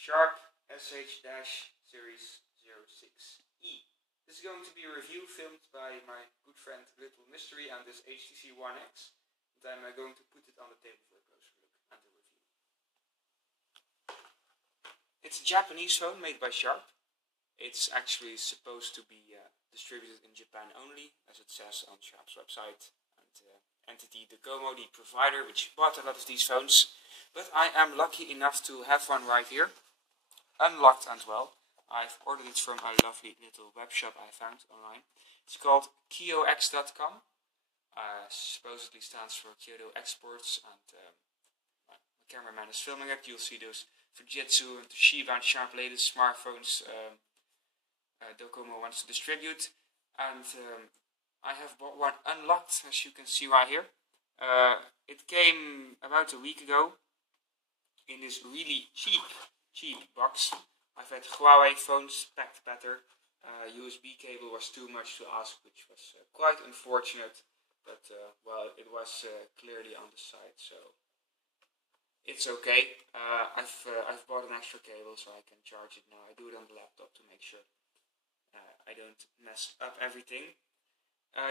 Sharp SH-06E. This is going to be a review filmed by my good friend Little Mystery and this HTC One X. And I'm going to put it on the table for a closer look and a review. It's a Japanese phone made by Sharp. It's actually supposed to be distributed in Japan only, as it says on Sharp's website. And entity Docomo, the provider, which bought a lot of these phones. But I am lucky enough to have one right here, unlocked and well. I've ordered it from a lovely little web shop I found online. It's called KyoX.com. Supposedly stands for Kyoto Exports, and my cameraman is filming it. You'll see those Fujitsu and Toshiba and Sharp latest smartphones Docomo wants to distribute. And I have bought one unlocked, as you can see right here. It came about a week ago in this really cheap box. I've had Huawei phones packed better. USB cable was too much to ask, which was quite unfortunate. But well, it was clearly on the side, so it's okay. I've bought an extra cable so I can charge it now. I do it on the laptop to make sure I don't mess up everything.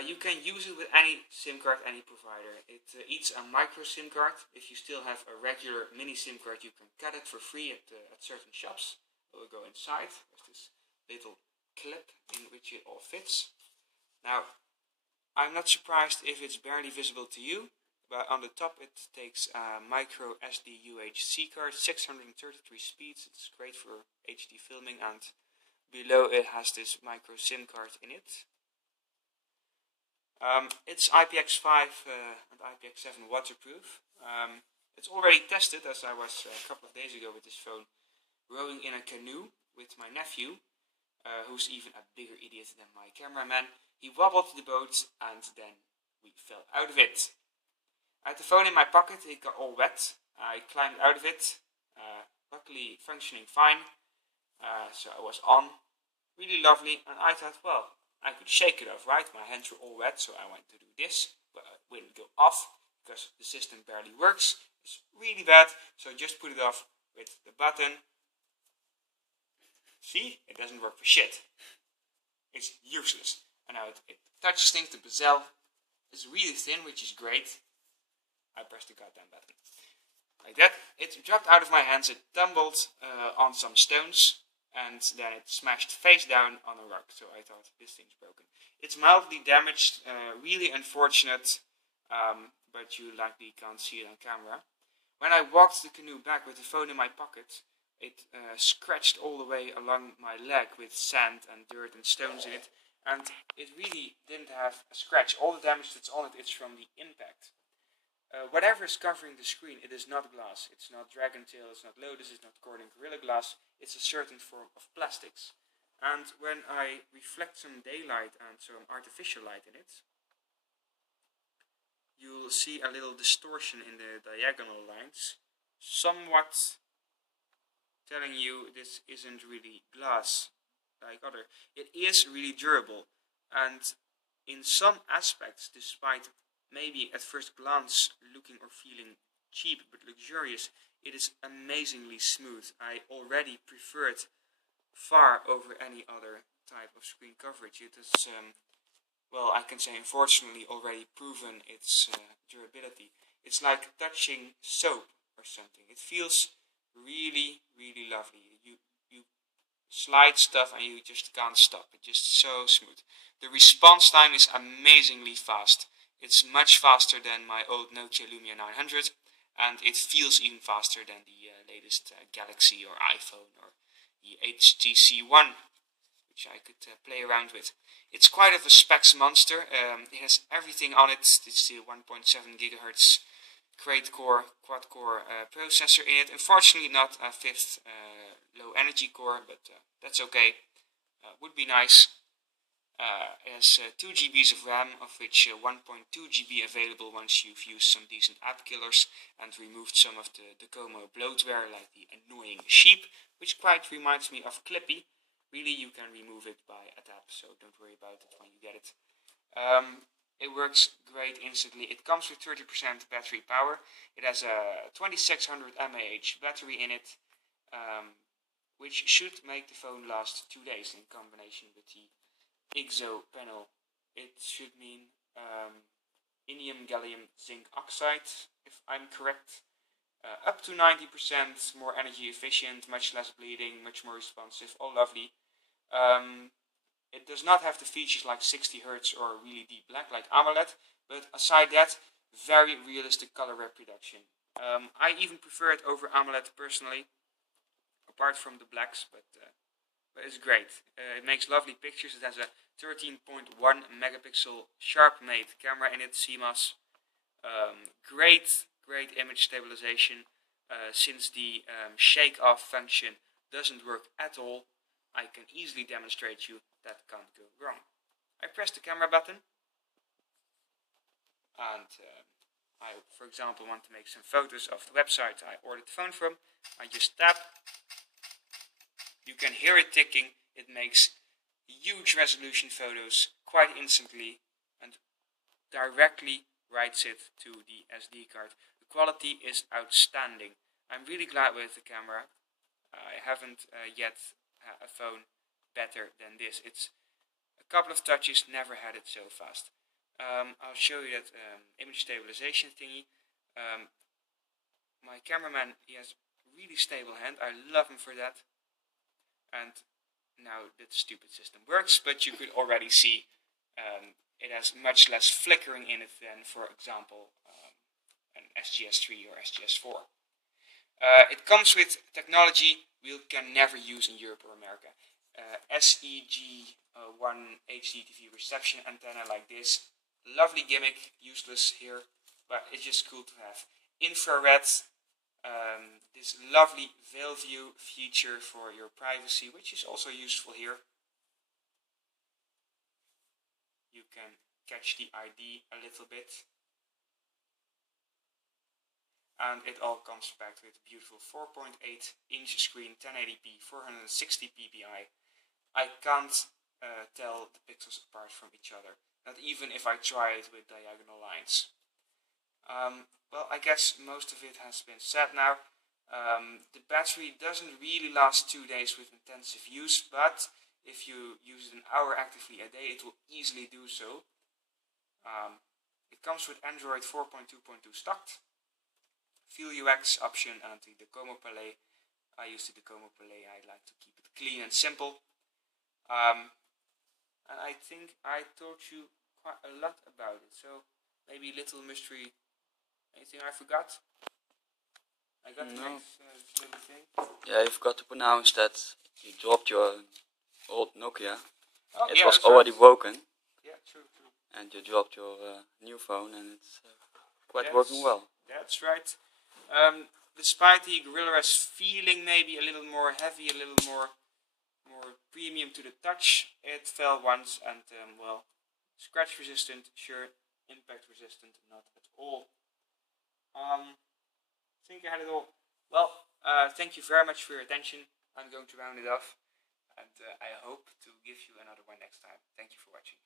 You can use it with any SIM card, any provider. It eats a micro SIM card. If you still have a regular mini SIM card, you can get it for free at certain shops. We'll go inside. There's this little clip in which it all fits. Now, I'm not surprised if it's barely visible to you, but on the top it takes a micro SD UHC card, 633 speeds. It's great for HD filming, and below it has this micro SIM card in it. It's IPX5 and IPX7 waterproof. It's already tested, as I was a couple of days ago with this phone, rowing in a canoe with my nephew, who's even a bigger idiot than my cameraman. He wobbled the boat and then we fell out of it. I had the phone in my pocket, it got all wet. I climbed out of it, luckily functioning fine. So I was on, really lovely, and I thought, well, I could shake it off, right? My hands were all wet, so I went to do this, but it wouldn't go off because the system barely works. It's really bad, so I just put it off with the button. See? It doesn't work for shit. It's useless. And now it touches things. The bezel is really thin, which is great. I pressed the goddamn button. Like that. It dropped out of my hands. It tumbled on some stones. And then it smashed face down on a rock. So I thought, this thing's broken. It's mildly damaged. Really unfortunate. But you likely can't see it on camera. When I walked the canoe back with the phone in my pocket, it scratched all the way along my leg with sand and dirt and stones in it. And it really didn't have a scratch. All the damage that's on it is from the impact. Whatever is covering the screen, it is not glass. It's not Dragon Tail, it's not Lotus, it's not Corning Gorilla Glass. It's a certain form of plastics. And when I reflect some daylight and some artificial light in it, you'll see a little distortion in the diagonal lines, somewhat telling you this isn't really glass like other. It is really durable, and in some aspects, despite maybe at first glance looking or feeling cheap but luxurious, it is amazingly smooth. I already prefer it far over any other type of screen coverage. It is, well, I can say unfortunately already proven its durability. It's like touching soap or something. It feels really, really lovely. You slide stuff and you just can't stop. It's just so smooth. The response time is amazingly fast. It's much faster than my old Nokia Lumia 900, and it feels even faster than the latest Galaxy or iPhone or the HTC One, which I could play around with. It's quite of a specs monster. It has everything on it. It's the 1.7 GHz krait core, quad core processor in it. Unfortunately not a fifth low energy core, but that's okay. Would be nice. It has 2 GB of RAM, of which 1.2 GB available once you've used some decent app killers and removed some of the Docomo bloatware like the annoying sheep, which quite reminds me of Clippy. Really, you can remove it by a tap, so don't worry about it when you get it. It works great instantly. It comes with 30% battery power. It has a 2600 mAh battery in it. which should make the phone last 2 days in combination with the IGZO panel. It should mean indium gallium zinc oxide, if I'm correct. Up to 90% more energy efficient, much less bleeding, much more responsive, all lovely. It does not have the features like 60 Hz or really deep black like AMOLED, but aside that, very realistic color reproduction. I even prefer it over AMOLED personally, apart from the blacks, but it's great. It makes lovely pictures. It has a 13.1 megapixel sharp-made camera in it, CMOS. Great image stabilization. Since the shake-off function doesn't work at all, I can easily demonstrate you that can't go wrong. I press the camera button, and I, for example, want to make some photos of the website I ordered the phone from. I just tap. You can hear it ticking. It makes huge resolution photos quite instantly and directly writes it to the SD card. The quality is outstanding. I'm really glad with the camera. I haven't yet had a phone better than this. It's a couple of touches, never had it so fast. I'll show you that image stabilization thingy. My cameraman, he has really stable hand. I love him for that. And now that stupid system works, but you could already see it has much less flickering in it than, for example, an SGS3 or SGS4. It comes with technology we can never use in Europe or America. SEG1 HD TV reception antenna like this. Lovely gimmick, useless here, but it's just cool to have. Infrared, this lovely veil view feature for your privacy, which is also useful here. You can catch the ID a little bit. And it all comes packed with a beautiful 4.8-inch screen, 1080p, 460 ppi. I can't tell the pixels apart from each other, not even if I try it with diagonal lines. Well, I guess most of it has been said now. The battery doesn't really last 2 days with intensive use, but if you use it an hour actively a day, it will easily do so. It comes with Android 4.2.2 stocked, Feel UX option, and the Docomo Palette. I use the Docomo Palette. I like to keep it clean and simple. And I think I told you quite a lot about it, so maybe little mystery. Anything I forgot? I got the next little thing. Yeah, you forgot to pronounce that you dropped your old Nokia. Oh, it was already broken. Yeah, true. And you dropped your new phone, and it's quite working well. That's right. Despite the Gorilla S feeling maybe a little more heavy, a little more premium to the touch, it fell once, and well, scratch resistant, sure, impact resistant, not at all. I think I had it all. Well, thank you very much for your attention. I'm going to round it off, and I hope to give you another one next time. Thank you for watching.